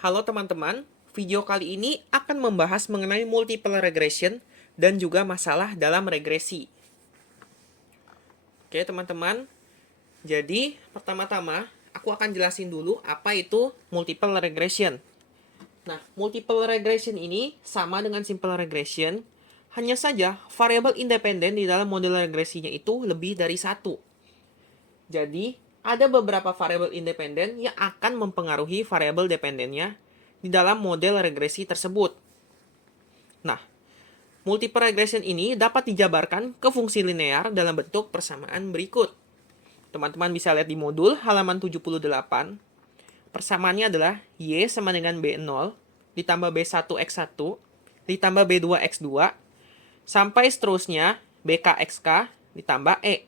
Halo teman-teman, video kali ini akan membahas mengenai multiple regression dan juga masalah dalam regresi. Oke teman-teman, jadi pertama-tama aku akan jelasin dulu apa itu multiple regression. Nah, multiple regression ini sama dengan simple regression, hanya saja variabel independen di dalam model regresinya itu lebih dari satu. Jadi, ada beberapa variabel independen yang akan mempengaruhi variabel dependennya di dalam model regresi tersebut. Nah, multiple regression ini dapat dijabarkan ke fungsi linear dalam bentuk persamaan berikut. Teman-teman bisa lihat di modul halaman 78. Persamaannya adalah Y sama dengan B0 ditambah B1X1 ditambah B2X2 sampai seterusnya BKXK ditambah E.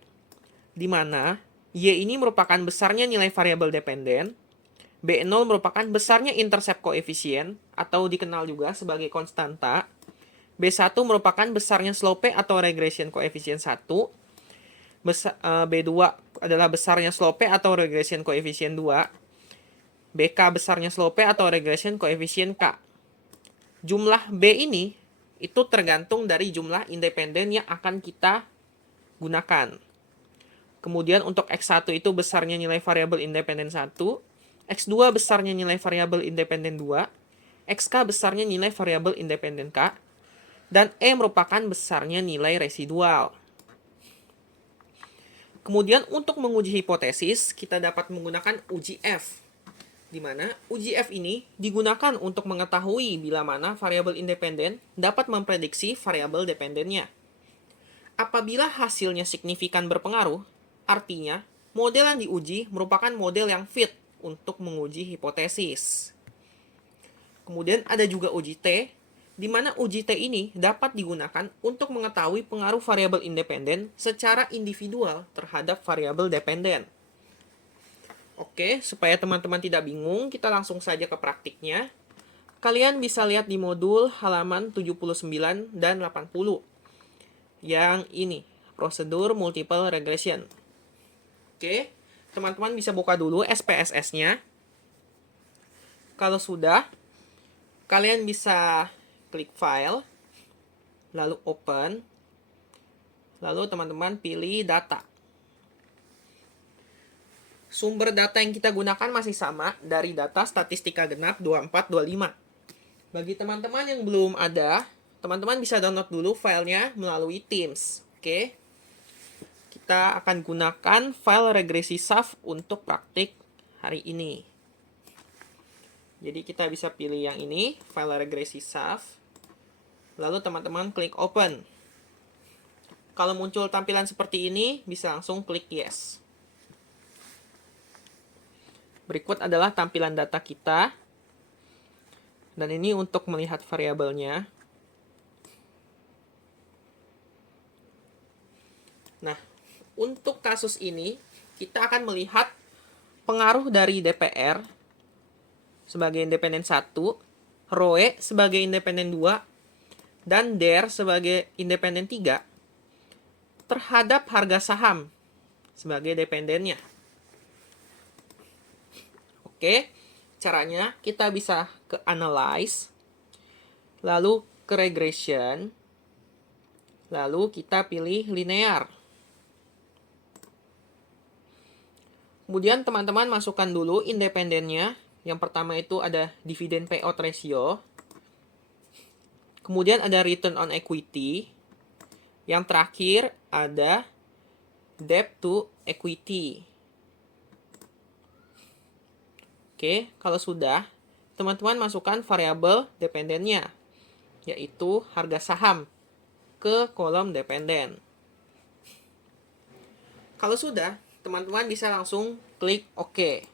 Di mana Y ini merupakan besarnya nilai variabel dependen, B0 merupakan besarnya intercept koefisien atau dikenal juga sebagai konstanta, B1 merupakan besarnya slope atau regression koefisien 1, B2 adalah besarnya slope atau regression koefisien 2, BK besarnya slope atau regression koefisien K. Jumlah B ini itu tergantung dari jumlah independen yang akan kita gunakan. Kemudian untuk X1 itu besarnya nilai variabel independen 1, X2 besarnya nilai variabel independen 2, XK besarnya nilai variabel independen K, dan E merupakan besarnya nilai residual. Kemudian untuk menguji hipotesis, kita dapat menggunakan uji F, di mana uji F ini digunakan untuk mengetahui bila mana variabel independen dapat memprediksi variabel dependennya. Apabila hasilnya signifikan berpengaruh, artinya model yang diuji merupakan model yang fit untuk menguji hipotesis. Kemudian ada juga uji T, di mana uji T ini dapat digunakan untuk mengetahui pengaruh variabel independen secara individual terhadap variabel dependen. Oke, supaya teman-teman tidak bingung, kita langsung saja ke praktiknya. Kalian bisa lihat di modul halaman 79 dan 80. Yang ini, prosedur multiple regression. Oke, teman-teman bisa buka dulu SPSS-nya. Kalau sudah, kalian bisa klik file, lalu open, lalu teman-teman pilih data. Sumber data yang kita gunakan masih sama dari data statistika genap 2425. Bagi teman-teman yang belum ada, teman-teman bisa download dulu filenya melalui Teams. Oke. Kita akan gunakan file regresi SAF untuk praktik hari ini. Jadi kita bisa pilih yang ini, file regresi SAF. Lalu teman-teman klik open. Kalau muncul tampilan seperti ini, bisa langsung klik yes. Berikut adalah tampilan data kita. Dan ini untuk melihat variabelnya. Nah, untuk kasus ini, kita akan melihat pengaruh dari DPR sebagai independen 1, ROE sebagai independen 2, dan DER sebagai independen 3 terhadap harga saham sebagai dependennya. Oke, caranya kita bisa ke analyze, lalu ke regression, lalu kita pilih linear. Kemudian teman-teman masukkan dulu independennya. Yang pertama itu ada dividend payout ratio. Kemudian ada return on equity. Yang terakhir ada debt to equity. Oke, kalau sudah, teman-teman masukkan variabel dependennya, yaitu harga saham, ke kolom dependen. Kalau sudah, teman-teman bisa langsung klik OK.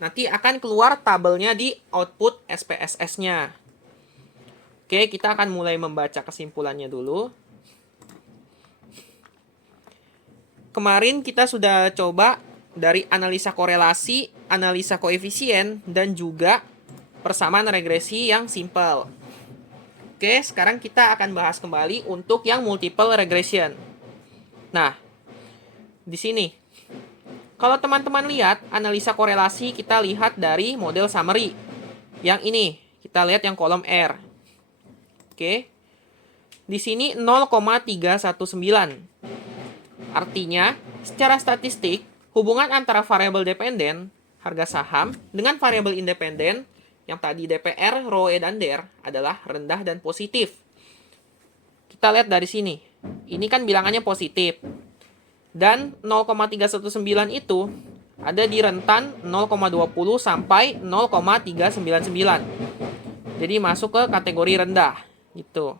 Nanti akan keluar tabelnya di output SPSS-nya. Oke, kita akan mulai membaca kesimpulannya dulu. Kemarin kita sudah coba dari analisa korelasi, analisa koefisien, dan juga persamaan regresi yang simple. Oke, sekarang kita akan bahas kembali untuk yang multiple regression. Nah, di sini Kalau teman-teman lihat, analisa korelasi kita lihat dari model summary. Yang ini, kita lihat yang kolom R. Oke. Di sini 0,319. Artinya, secara statistik, hubungan antara variabel dependen, harga saham, dengan variabel independen, yang tadi DPR, ROE, dan DER, adalah rendah dan positif. Kita lihat dari sini. Ini kan bilangannya positif. Dan 0,319 itu ada di rentan 0,20 sampai 0,399. Jadi masuk ke kategori rendah gitu.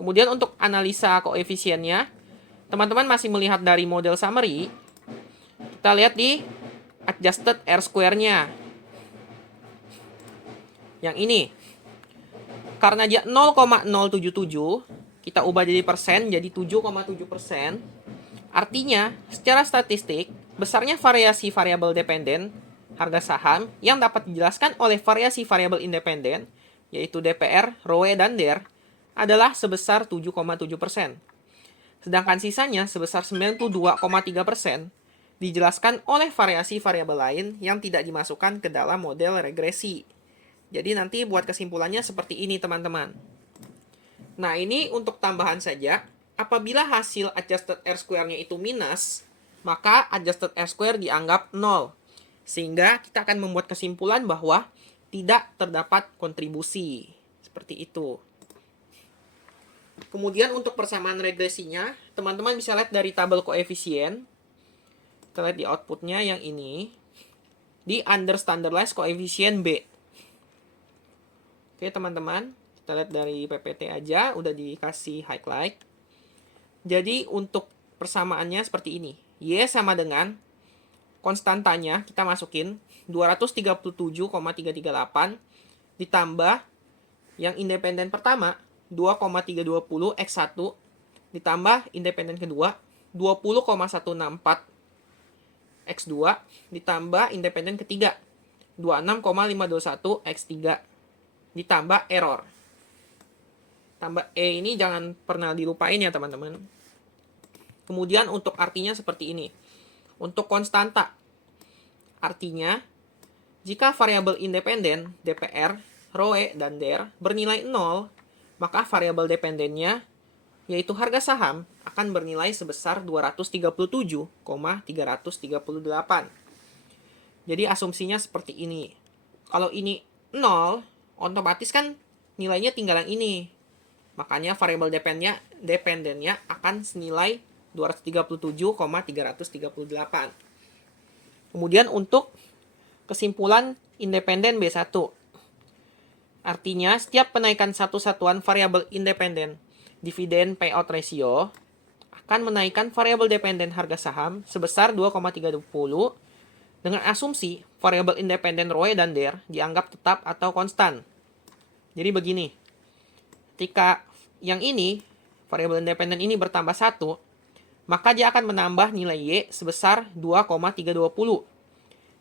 Kemudian untuk analisa koefisiennya, teman-teman masih melihat dari model summary. Kita lihat di adjusted R-square-nya. Yang ini. Karena dia 0,077, kita ubah jadi persen, jadi 7,7%. Artinya, secara statistik, besarnya variasi variabel dependen, harga saham, yang dapat dijelaskan oleh variasi variabel independen, yaitu DPR, ROE, dan DER, adalah sebesar 7,7%. Sedangkan sisanya sebesar 92,3% dijelaskan oleh variasi variabel lain yang tidak dimasukkan ke dalam model regresi. Jadi nanti buat kesimpulannya seperti ini, teman-teman. Nah, ini untuk tambahan saja. Apabila hasil adjusted R-square-nya itu minus, maka adjusted R-square dianggap 0. Sehingga kita akan membuat kesimpulan bahwa tidak terdapat kontribusi. Seperti itu. Kemudian untuk persamaan regresinya, teman-teman bisa lihat dari tabel koefisien. Kita lihat di outputnya yang ini. Di under standardized koefisien B. Oke, teman-teman. Kita lihat dari PPT aja, udah dikasih highlight. Jadi untuk persamaannya seperti ini. Y sama dengan konstantanya kita masukin 237,338 ditambah yang independen pertama 2,320 X1 ditambah independen kedua 20,164 X2 ditambah independen ketiga 26,521 X3 ditambah error. Tambah E ini jangan pernah dilupain ya teman-teman. Kemudian untuk artinya seperti ini. Untuk konstanta, artinya jika variabel independen DPR, ROE, dan DER bernilai 0, maka variabel dependennya, yaitu harga saham, akan bernilai sebesar 237,338. Jadi asumsinya seperti ini. Kalau ini 0, otomatis kan nilainya tinggal yang ini. Makanya variabel dependennya akan senilai 237,338. Kemudian untuk kesimpulan independen B1. Artinya setiap penaikan satu satuan variabel independen dividen payout ratio akan menaikkan variabel dependen harga saham sebesar 2,320 dengan asumsi variabel independen ROE dan DER dianggap tetap atau konstan. Jadi begini. Ketika yang ini, variabel independen ini bertambah 1, maka dia akan menambah nilai Y sebesar 2,320.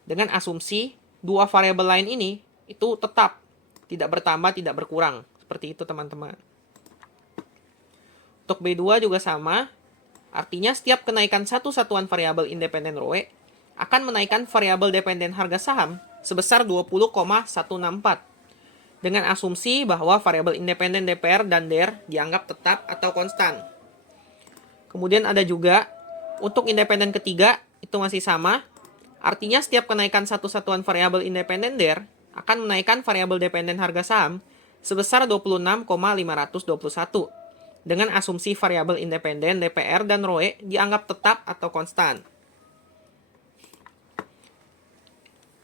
Dengan asumsi, dua variabel lain ini itu tetap, tidak bertambah, tidak berkurang. Seperti itu, teman-teman. Untuk B2 juga sama, artinya setiap kenaikan satu satuan variabel independen ROE akan menaikkan variabel dependen harga saham sebesar 20,164. Dengan asumsi bahwa variabel independen DPR dan DER dianggap tetap atau konstan. Kemudian ada juga untuk independen ketiga itu masih sama. Artinya setiap kenaikan satu satuan variabel independen DER akan menaikkan variabel dependen harga saham sebesar 26,521 dengan asumsi variabel independen DPR dan ROE dianggap tetap atau konstan.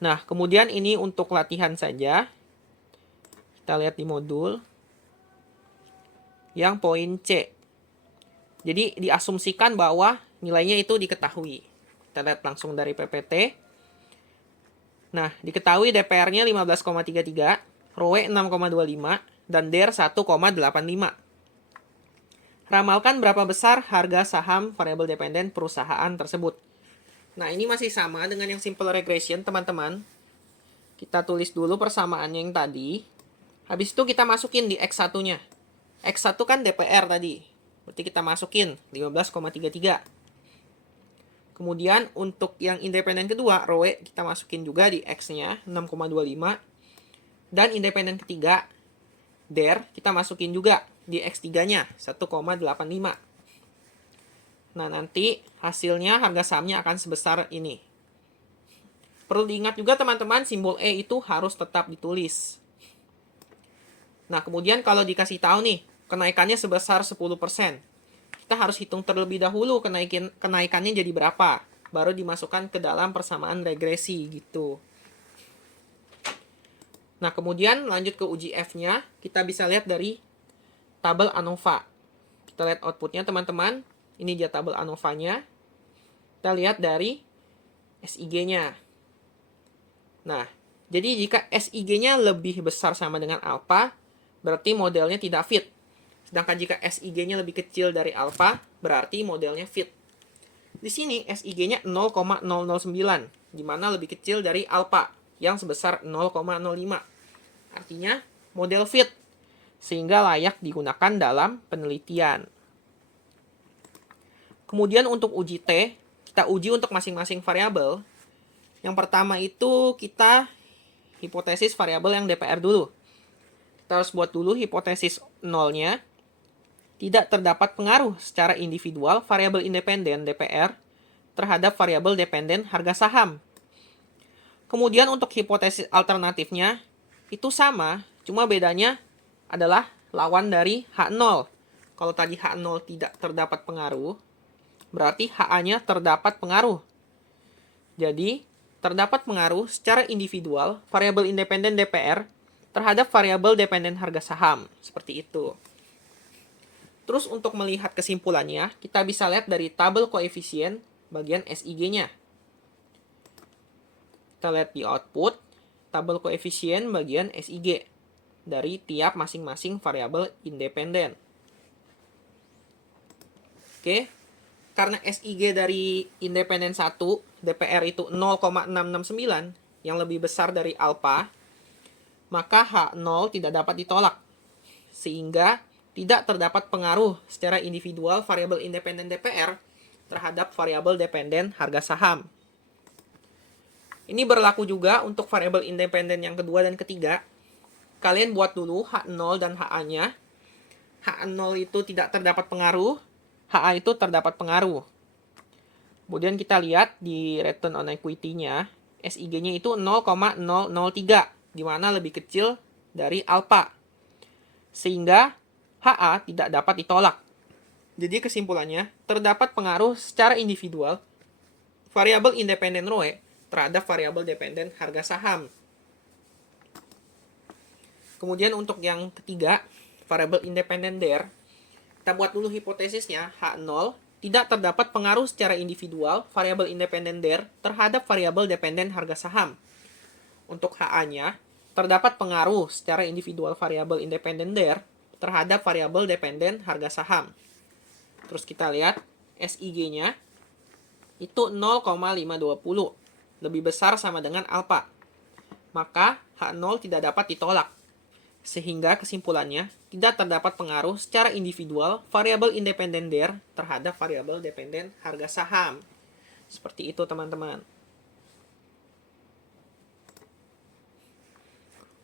Nah, kemudian ini untuk latihan saja. Kita lihat di modul yang poin C. Jadi diasumsikan bahwa nilainya itu diketahui. Kita lihat langsung dari PPT. Nah, diketahui DPR-nya 15,33, ROE 6,25, dan DER 1,85. Ramalkan berapa besar harga saham variabel dependen perusahaan tersebut. Nah, ini masih sama dengan yang simple regression, teman-teman. Kita tulis dulu persamaannya yang tadi. Habis itu kita masukin di X1-nya. X1 kan DPR tadi. Berarti kita masukin 15,33. Kemudian untuk yang independen kedua, ROE, kita masukin juga di X-nya 6,25. Dan independen ketiga, DER, kita masukin juga di X3-nya 1,85. Nah, nanti hasilnya harga sahamnya akan sebesar ini. Perlu diingat juga teman-teman, simbol E itu harus tetap ditulis. Nah, kemudian kalau dikasih tahu nih, kenaikannya sebesar 10%. Kita harus hitung terlebih dahulu kenaikannya jadi berapa. Baru dimasukkan ke dalam persamaan regresi gitu. Nah, kemudian lanjut ke uji F-nya. Kita bisa lihat dari tabel ANOVA. Kita lihat outputnya teman-teman. Ini dia tabel ANOVA-nya. Kita lihat dari SIG-nya. Nah, jadi jika SIG-nya lebih besar sama dengan alpha, berarti modelnya tidak fit. Sedangkan jika SIG-nya lebih kecil dari alpha, berarti modelnya fit. Di sini SIG-nya 0,009, di mana lebih kecil dari alpha yang sebesar 0,05. Artinya model fit, sehingga layak digunakan dalam penelitian. Kemudian untuk uji T, kita uji untuk masing-masing variabel. Yang pertama itu kita hipotesis variabel yang DPR dulu. Kita harus buat dulu hipotesis nolnya. Tidak terdapat pengaruh secara individual variabel independen DPR terhadap variabel dependen harga saham. Kemudian untuk hipotesis alternatifnya itu sama, cuma bedanya adalah lawan dari H0. Kalau tadi H0 tidak terdapat pengaruh, berarti HA-nya terdapat pengaruh. Jadi, terdapat pengaruh secara individual variabel independen DPR terhadap variabel dependen harga saham. Seperti itu. Terus untuk melihat kesimpulannya, kita bisa lihat dari tabel koefisien bagian SIG-nya. Kita lihat di output, tabel koefisien bagian SIG dari tiap masing-masing variabel independen. Oke. Karena SIG dari independen 1, DPR itu 0,669, yang lebih besar dari alpha, maka H0 tidak dapat ditolak. Sehingga tidak terdapat pengaruh secara individual variabel independen DPR terhadap variabel dependen harga saham. Ini berlaku juga untuk variabel independen yang kedua dan ketiga. Kalian buat dulu H0 dan HA-nya. H0 itu tidak terdapat pengaruh, HA itu terdapat pengaruh. Kemudian kita lihat di return on equity-nya, SIG-nya itu 0,003, di mana lebih kecil dari alpha. Sehingga HA tidak dapat ditolak. Jadi kesimpulannya, terdapat pengaruh secara individual variabel independen ROE terhadap variabel dependen harga saham. Kemudian untuk yang ketiga, variabel independen DER, kita buat dulu hipotesisnya, H0, tidak terdapat pengaruh secara individual variabel independen DER terhadap variabel dependen harga saham. Untuk HA-nya, terdapat pengaruh secara individual variabel independen DER terhadap variabel dependen harga saham. Terus kita lihat SIG-nya itu 0,520, lebih besar sama dengan alpha. Maka H0 tidak dapat ditolak. Sehingga kesimpulannya, tidak terdapat pengaruh secara individual variabel independen DER terhadap variabel dependen harga saham. Seperti itu teman-teman.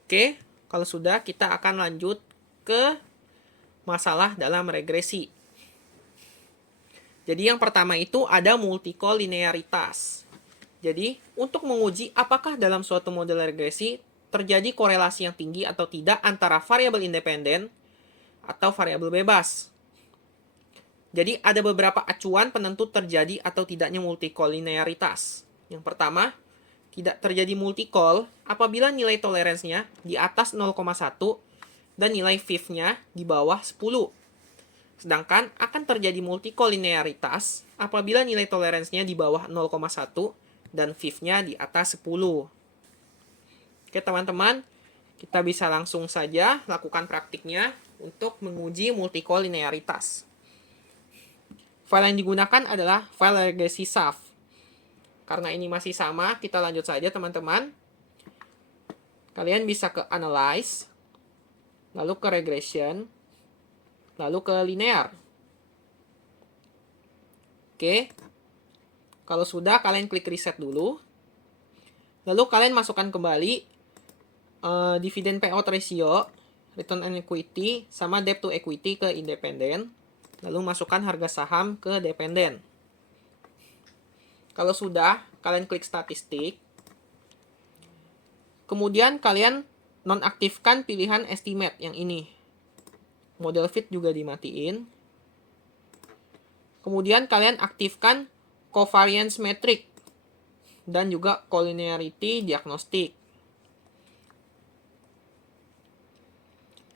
Oke, kalau sudah kita akan lanjut ke masalah dalam regresi. Jadi yang pertama itu ada multikolinearitas. Jadi untuk menguji apakah dalam suatu model regresi terjadi korelasi yang tinggi atau tidak antara variabel independen atau variabel bebas. Jadi ada beberapa acuan penentu terjadi atau tidaknya multikolinearitas. Yang pertama, tidak terjadi multikol apabila nilai toleransinya di atas 0,1 dan nilai fifth-nya di bawah 10. Sedangkan akan terjadi multikolinearitas apabila nilai toleransinya di bawah 0,1 dan fifth-nya di atas 10. Oke teman-teman, kita bisa langsung saja lakukan praktiknya untuk menguji multikolinearitas. File yang digunakan adalah file regresi SAF. Karena ini masih sama, kita lanjut saja teman-teman. Kalian bisa ke Analyze, lalu ke Regression, lalu ke Linear. Oke. Kalau sudah, kalian klik reset dulu. Lalu kalian masukkan kembali dividend payout ratio, return on equity, sama debt to equity ke independen. Lalu masukkan harga saham ke dependen. Kalau sudah, kalian klik statistik. Kemudian kalian nonaktifkan pilihan estimate yang ini. Model fit juga dimatiin. Kemudian kalian aktifkan covariance metric dan juga collinearity diagnostic.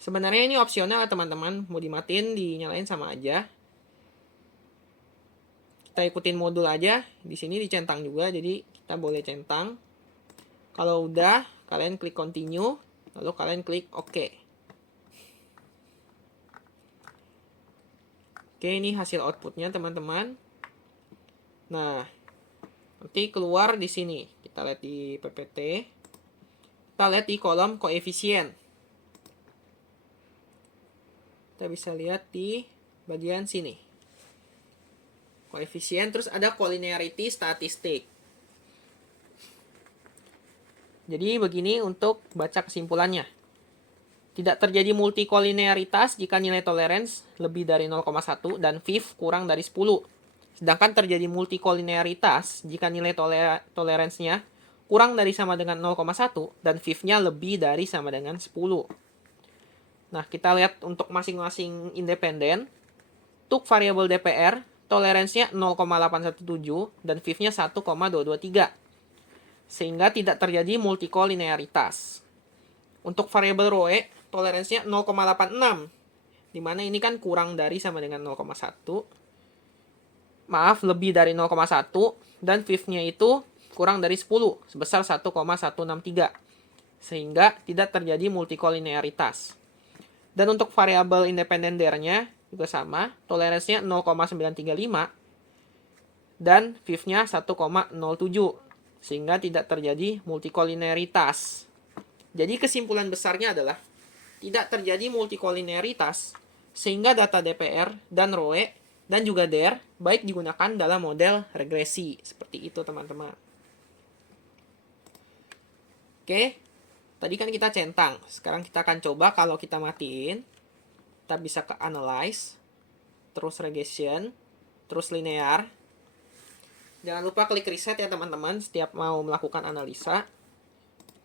Sebenarnya ini opsional ya teman-teman, mau dimatiin, dinyalain sama aja. Kita ikutin modul aja, di sini dicentang juga, jadi kita boleh centang. Kalau udah, kalian klik continue, lalu kalian klik OK. Oke, ini hasil outputnya teman-teman. Nah, nanti keluar di sini. Kita lihat di PPT. Kita lihat di kolom koefisien. Kita bisa lihat di bagian sini. Koefisien, terus ada collinearity statistik. Jadi begini untuk baca kesimpulannya. Tidak terjadi multikolinearitas jika nilai tolerance lebih dari 0,1 dan VIF kurang dari 10. Sedangkan terjadi multikolinearitas jika nilai toleransinya kurang dari sama dengan 0,1 dan VIF-nya lebih dari sama dengan 10. Nah, kita lihat untuk masing-masing independen. Untuk variabel DPR, toleransinya 0,817 dan VIF-nya 1,223. Sehingga tidak terjadi multikolinearitas. Untuk variabel ROE, toleransinya 0,86, dimana ini kan kurang dari sama dengan 0,1. Maaf, lebih dari 0,1 dan VIF-nya itu kurang dari 10 sebesar 1,163. Sehingga tidak terjadi multikolinearitas. Dan untuk variabel independen DR-nya juga sama, toleransinya 0,935 dan VIF-nya 1,07 sehingga tidak terjadi multikolinearitas. Jadi kesimpulan besarnya adalah tidak terjadi multikolinearitas sehingga data DPR dan ROE dan juga DER baik digunakan dalam model regresi. Seperti itu teman-teman. Oke, tadi kan kita centang. Sekarang kita akan coba kalau kita matiin. Kita bisa ke analyze, terus regression, terus linear. Jangan lupa klik reset ya teman-teman setiap mau melakukan analisa.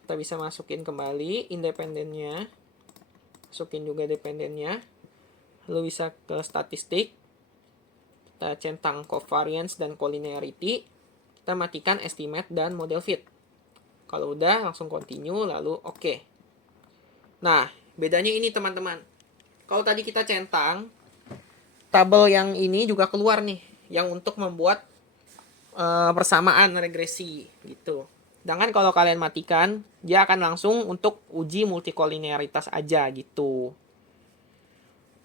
Kita bisa masukin kembali independennya, masukin juga dependennya, lalu bisa ke statistik, kita centang covariance dan collinearity, kita matikan estimate dan model fit. Kalau udah langsung continue lalu OK. Nah, bedanya ini teman-teman. Kalau tadi kita centang, tabel yang ini juga keluar nih, yang untuk membuat persamaan regresi gitu. Sedangkan kalau kalian matikan, dia akan langsung untuk uji multikolinearitas aja gitu.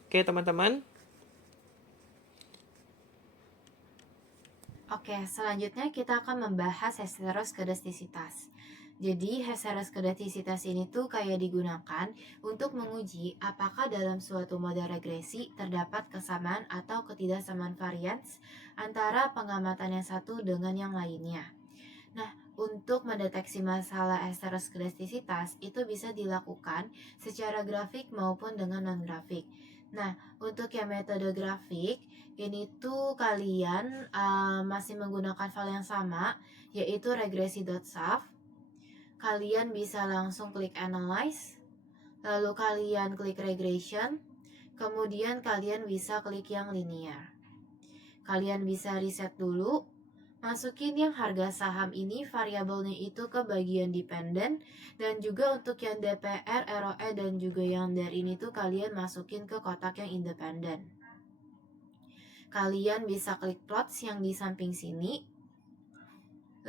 Oke teman-teman. Oke, selanjutnya kita akan membahas heteroskedastisitas. Jadi, heteroskedastisitas ini tuh kayak digunakan untuk menguji apakah dalam suatu model regresi terdapat kesamaan atau ketidaksamaan varians antara pengamatan yang satu dengan yang lainnya. Nah, untuk mendeteksi masalah heteroskedastisitas itu bisa dilakukan secara grafik maupun dengan non-grafik. Nah, untuk yang metode grafik, ini tuh kalian masih menggunakan file yang sama, yaitu regresi.sav. Kalian bisa langsung klik analyze, lalu kalian klik regression, kemudian kalian bisa klik yang linear. Kalian bisa riset dulu, masukin yang harga saham ini variabelnya itu ke bagian dependen, dan juga untuk yang DPR, ROE dan juga yang DER ini tuh kalian masukin ke kotak yang independen. Kalian bisa klik plots yang di samping sini.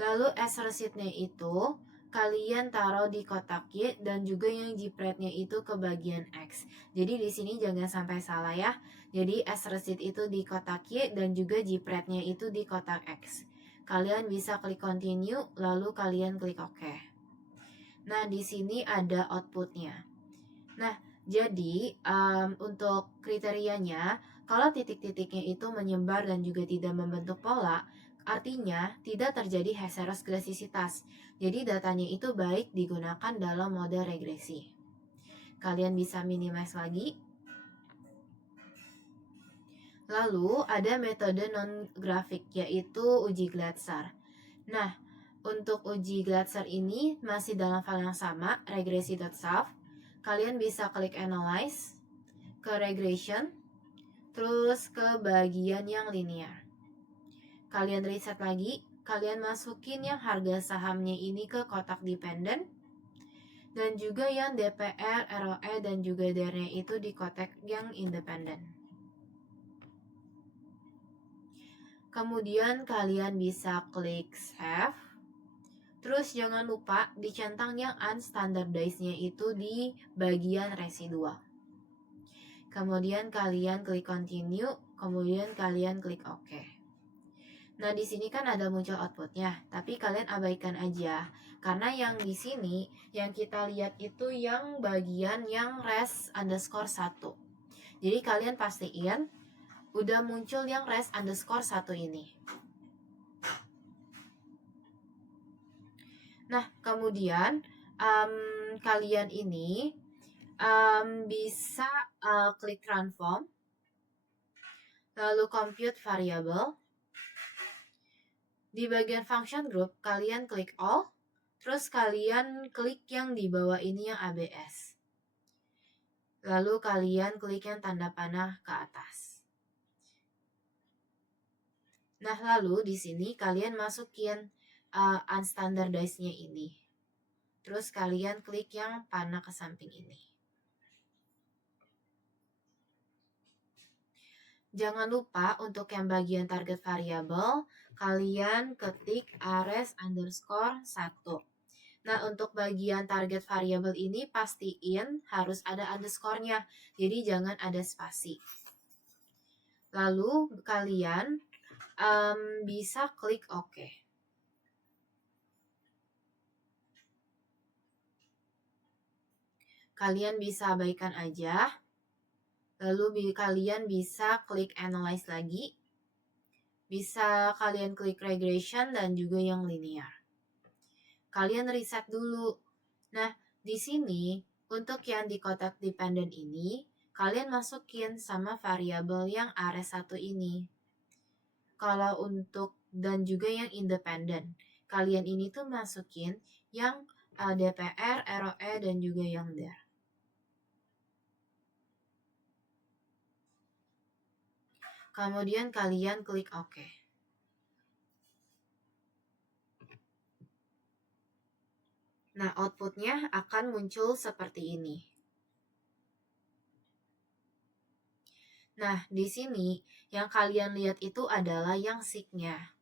Lalu as receipt-nya itu kalian taruh di kotak Y dan juga yang jipretnya itu ke bagian X. Jadi di sini jangan sampai salah ya. Jadi as receipt itu di kotak Y dan juga jipretnya itu di kotak X. Kalian bisa klik continue, lalu kalian klik OK. Nah, di sini ada outputnya. Nah, jadi untuk kriterianya, kalau titik-titiknya itu menyebar dan juga tidak membentuk pola, Artinya, tidak terjadi heteroskedastisitas. Jadi datanya itu baik digunakan dalam mode regresi. Kalian bisa minimize lagi. Lalu ada metode non-grafik, yaitu uji Glatzer. Nah, untuk uji Glatzer ini masih dalam file yang sama, regresi.sav. Kalian bisa klik analyze, ke regression, terus ke bagian yang linear. Kalian reset lagi, kalian masukin yang harga sahamnya ini ke kotak dependent, dan juga yang DPR, ROE, dan juga DR-nya itu di kotak yang independent. Kemudian kalian bisa klik save. Terus jangan lupa dicentang yang unstandardized-nya itu di bagian residual. Kemudian kalian klik continue, kemudian kalian klik OK. Nah, di sini kan ada muncul outputnya, tapi kalian abaikan aja. Karena yang di sini, yang kita lihat itu yang bagian yang res_1. Jadi kalian pastiin udah muncul yang res_1 ini. Nah, kemudian kalian ini bisa klik transform, lalu compute variable. Di bagian function group, kalian klik all, terus kalian klik yang di bawah ini yang ABS. Lalu kalian klik yang tanda panah ke atas. Nah, lalu di sini kalian masukin unstandardized-nya ini. Terus kalian klik yang panah ke samping ini. Jangan lupa untuk yang bagian target variable, kalian ketik ares_1. Nah, untuk bagian target variable ini pastiin harus ada underscore-nya, jadi jangan ada spasi. Lalu kalian bisa klik OK. Kalian bisa abaikan aja. Lalu kalian bisa klik analyze lagi. Bisa kalian klik regression dan juga yang linear. Kalian reset dulu. Nah, di sini untuk yang di kotak dependent ini, kalian masukin sama variabel yang ares1 ini. Kalau untuk dan juga yang independent, kalian ini tuh masukin yang DPR, ROE, dan juga yang DER. Kemudian kalian klik OK. Nah, outputnya akan muncul seperti ini. Nah, di sini yang kalian lihat itu adalah yang sig-nya.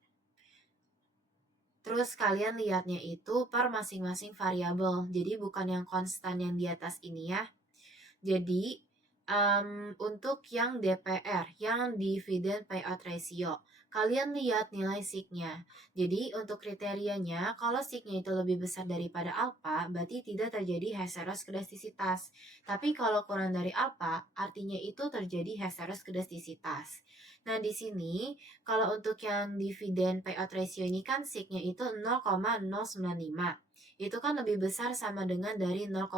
Terus kalian lihatnya itu per masing-masing variabel. Jadi bukan yang konstan yang di atas ini ya. Jadi untuk yang DPR, yang dividend payout ratio, kalian lihat nilai sig-nya. Jadi untuk kriterianya, kalau sig-nya itu lebih besar daripada alpha, berarti tidak terjadi heteroskedastisitas. Tapi kalau kurang dari alpha, artinya itu terjadi heteroskedastisitas. Nah, di sini kalau untuk yang dividend payout ratio ini kan sig-nya itu 0,095. Itu kan lebih besar sama dengan dari 0,05.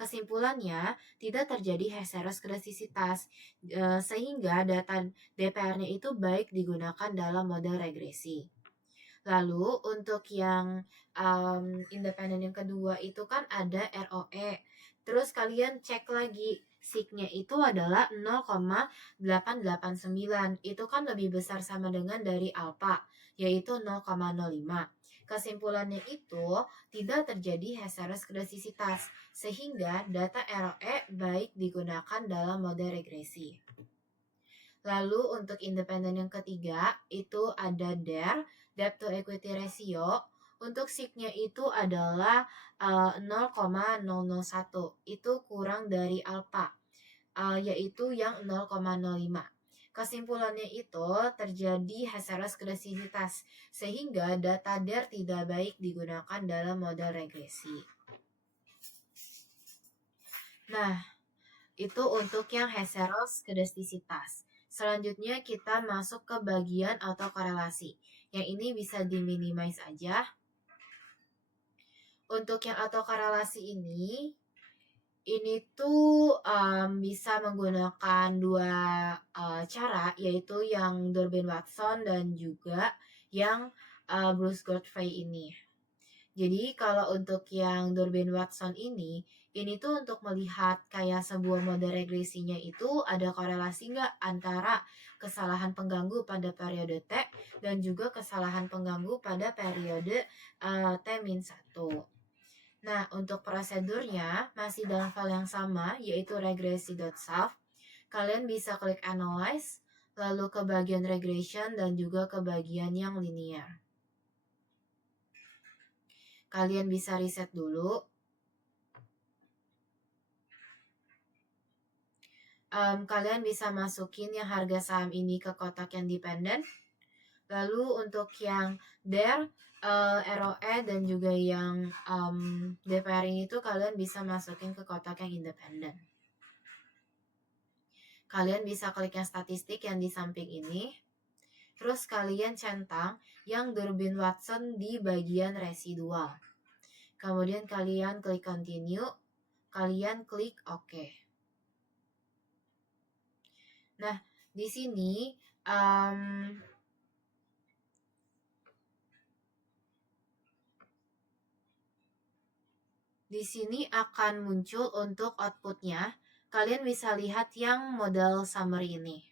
Kesimpulannya, tidak terjadi heteroskedastisitas, sehingga data DPR-nya itu baik digunakan dalam model regresi. Lalu untuk yang independen yang kedua itu kan ada ROE. Terus kalian cek lagi sig-nya itu adalah 0,889. Itu kan lebih besar sama dengan dari alpha, yaitu 0,05. Kesimpulannya itu tidak terjadi heteroskedastisitas, sehingga data ROE baik digunakan dalam mode regresi. Lalu untuk independen yang ketiga itu ada DER, debt to equity ratio. Untuk sig-nya itu adalah 0,001. Itu kurang dari alpha, yaitu yang 0,05. Kesimpulannya itu terjadi heteroskedastisitas, sehingga data DER tidak baik digunakan dalam model regresi. Nah, itu untuk yang heteroskedastisitas. Selanjutnya kita masuk ke bagian autokorelasi. Yang ini bisa diminimize aja. Untuk yang autokorelasi ini tuh bisa menggunakan dua cara, yaitu yang Durbin-Watson dan juga yang Bruce-Godfrey ini. Jadi kalau untuk yang Durbin-Watson ini tuh untuk melihat kayak sebuah model regresinya itu ada korelasi nggak antara kesalahan pengganggu pada periode T dan juga kesalahan pengganggu pada periode T-1. Nah, untuk prosedurnya masih dalam file yang sama, yaitu regresi.sav. Kalian bisa klik Analyze, lalu ke bagian Regression dan juga ke bagian yang linear. Kalian bisa reset dulu. Kalian bisa masukin yang harga saham ini ke kotak yang dependent. Lalu untuk yang DER, ROE, dan juga yang depairing itu kalian bisa masukin ke kotak yang independent. Kalian bisa klik yang statistik yang di samping ini. Terus kalian centang yang Durbin-Watson di bagian residual. Kemudian kalian klik continue. Kalian klik OK. Nah, di sini akan muncul untuk outputnya. Kalian bisa lihat yang model summary ini.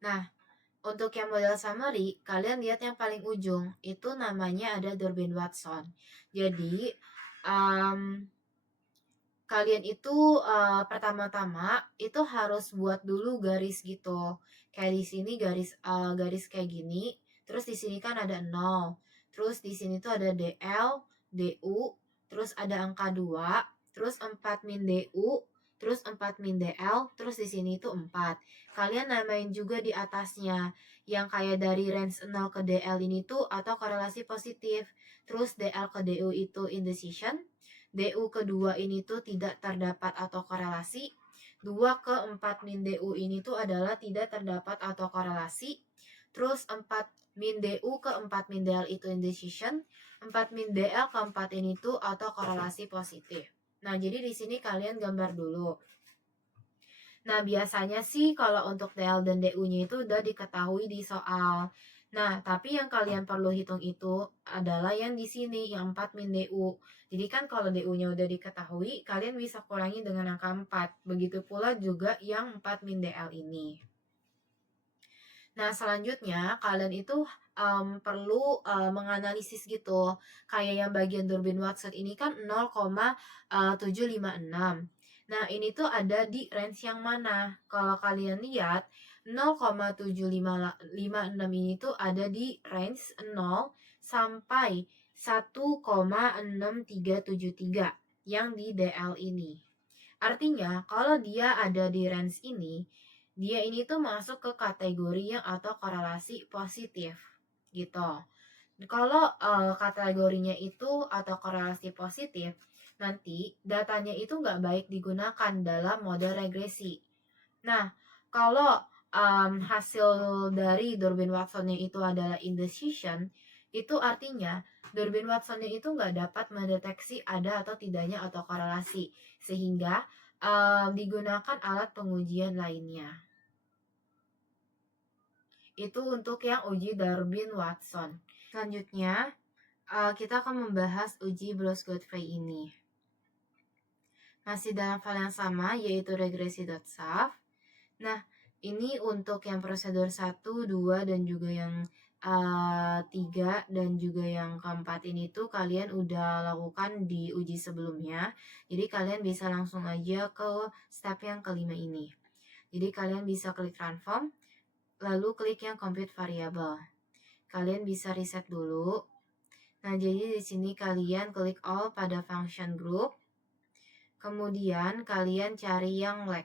Nah, untuk yang model summary, kalian lihat yang paling ujung, itu namanya ada Durbin-Watson. Jadi, kalian itu pertama-tama itu harus buat dulu garis gitu. Kayak di sini garis kayak gini, terus di sini kan ada 0. Terus di sini tuh ada DL, DU, terus ada angka 2, terus 4 min DU, terus 4 min DL, terus di sini itu 4. Kalian namain juga di atasnya yang kayak dari range 0 ke DL ini tuh atau korelasi positif. Terus DL ke DU itu indecision. DU kedua ini tuh tidak terdapat atau korelasi. 2 ke 4 min DU ini tuh adalah tidak terdapat atau korelasi. Terus 4 min DU ke 4 min DL itu indecision. 4 min DL ke 4 ini tuh atau korelasi positif. Nah, jadi di sini kalian gambar dulu. Nah, biasanya sih kalau untuk DL dan DU-nya itu udah diketahui di soal. Nah, tapi yang kalian perlu hitung itu adalah yang di sini, yang 4 min DU. Jadi kan kalau DU-nya udah diketahui, kalian bisa kurangi dengan angka 4. Begitu pula juga yang 4 min DL ini. Nah, selanjutnya kalian itu perlu menganalisis gitu. Kayak yang bagian Durbin-Watson ini kan 0,756. Nah, ini tuh ada di range yang mana? Kalau kalian lihat, 0,7556 ini tuh ada di range 0 sampai 1,6373 yang di DL ini. Artinya, kalau dia ada di range ini, dia ini tuh masuk ke kategori yang atau korelasi positif gitu. Kalau kategorinya itu atau korelasi positif, nanti datanya itu nggak baik digunakan dalam model regresi. Nah, kalau hasil dari Durbin-Watsonnya itu adalah indecision, itu artinya Durbin-Watsonnya itu nggak dapat mendeteksi ada atau tidaknya autokorelasi, sehingga digunakan alat pengujian lainnya. Itu untuk yang uji Durbin-Watson. Selanjutnya, kita akan membahas uji Bruce-Godfrey ini. Masih dalam file yang sama, yaitu regresi.sav. Nah, ini untuk yang prosedur 1, 2, dan juga yang 3, dan juga yang keempat ini tuh kalian udah lakukan di uji sebelumnya. Jadi kalian bisa langsung aja ke step yang kelima ini. Jadi kalian bisa klik transform, lalu klik yang compute variable. Kalian bisa reset dulu. Nah, jadi di sini kalian klik all pada function group. Kemudian kalian cari yang lag.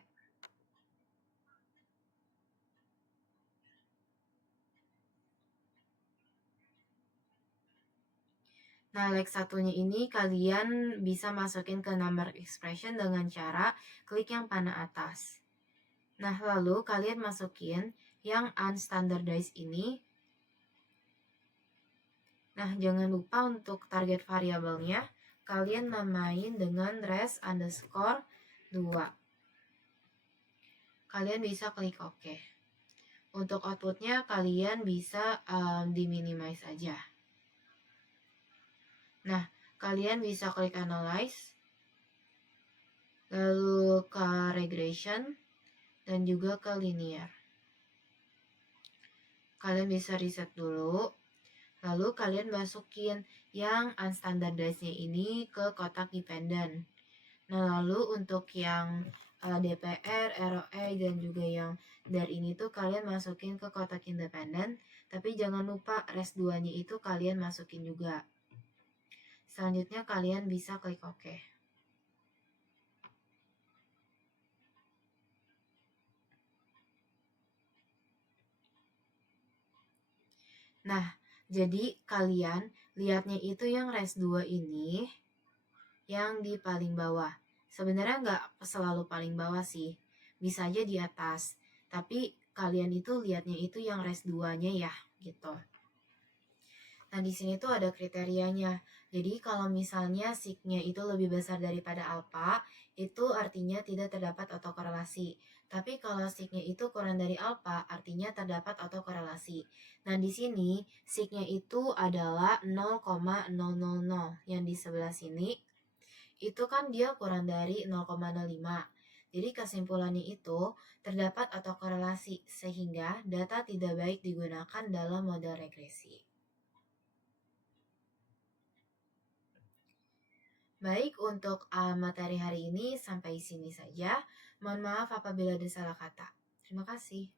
Nah, leg satunya ini kalian bisa masukin ke number expression dengan cara klik yang panah atas. Nah, lalu kalian masukin yang unstandardized ini. Nah, jangan lupa untuk target variabelnya, kalian namain dengan res underscore 2. Kalian bisa klik OK. Untuk outputnya kalian bisa diminimize aja. Nah, kalian bisa klik analyze, lalu ke regression, dan juga ke linear. Kalian bisa reset dulu, lalu kalian masukin yang unstandardized-nya ini ke kotak dependent. Nah, lalu untuk yang DPR, ROE, dan juga yang DAR ini tuh kalian masukin ke kotak independen, tapi jangan lupa res 2-nya itu kalian masukin juga. Selanjutnya kalian bisa klik OK. Nah, jadi kalian lihatnya itu yang res 2 ini yang di paling bawah. Sebenarnya nggak selalu paling bawah sih, bisa aja di atas. Tapi kalian itu lihatnya itu yang res 2-nya ya, gitu. Nah, di sini tuh ada kriterianya. Jadi, kalau misalnya signya itu lebih besar daripada alpha, itu artinya tidak terdapat autokorelasi. Tapi kalau signya itu kurang dari alpha, artinya terdapat autokorelasi. Nah, di sini signya itu adalah 0,000. Yang di sebelah sini, itu kan dia kurang dari 0,05. Jadi kesimpulannya itu terdapat autokorelasi sehingga data tidak baik digunakan dalam model regresi. Baik, untuk materi hari ini sampai sini saja. Mohon maaf apabila ada salah kata. Terima kasih.